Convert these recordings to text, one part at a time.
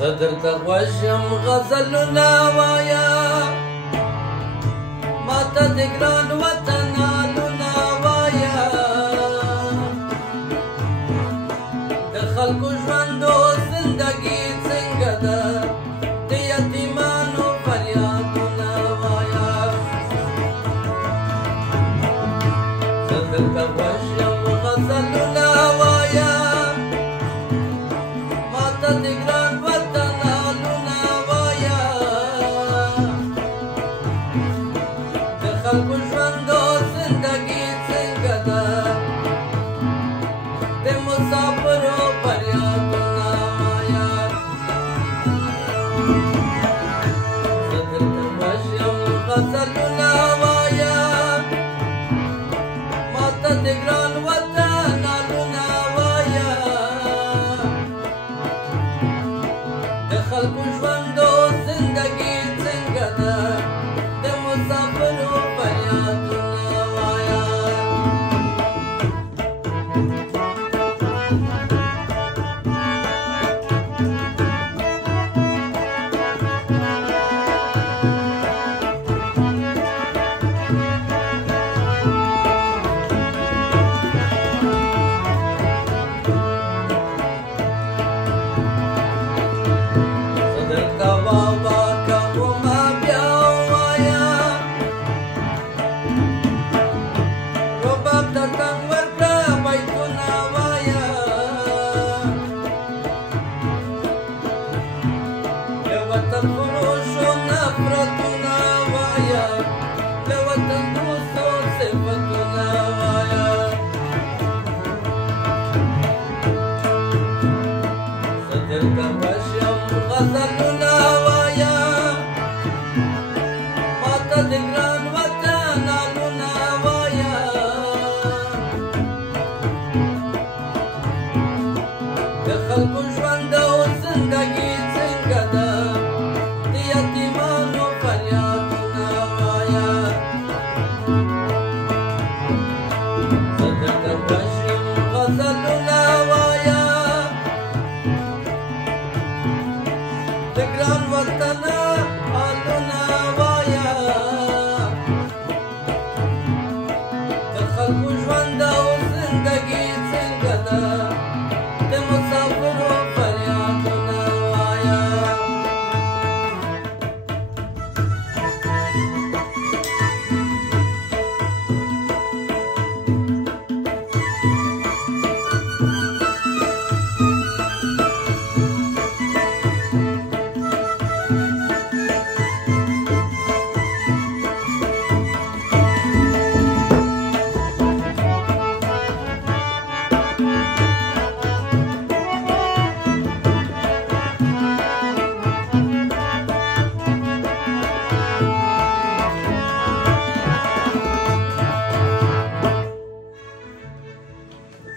صدرت خوشم غزلنا وایا ماته د ګران وطن حالونه وایا د خلکو ژوند او زندګي څنګه ده د یتیمانو فریادونه وایا صدرت خوشم غزلنا وایا ماته د ګران خلکو ژوند او زندګي څنګه ده د مسافرو فریادونه وایا زه درته وژم غزلونه وایا ماته د ګران وطن حالونه وایا د خلکو ژوند او زندګي څنګه ده د مسافرو وطن فروشو نفرتنا وایا د وطن دوستو صفتنا وایا زه درته وژم غزلونه وایا ماته د ګران وطن حالونه وایا د خلکو ژوند او زندګي څنګه ده یتیمانو فریادونه وایا زه درته وژم غزلونه وایا د ګران وطن حالونه وایا د خلکو ژوند او زندګي څنګه ده د مسافرو فریادونه وایا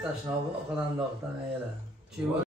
تشنابه خودم انداختن ایره چی بود؟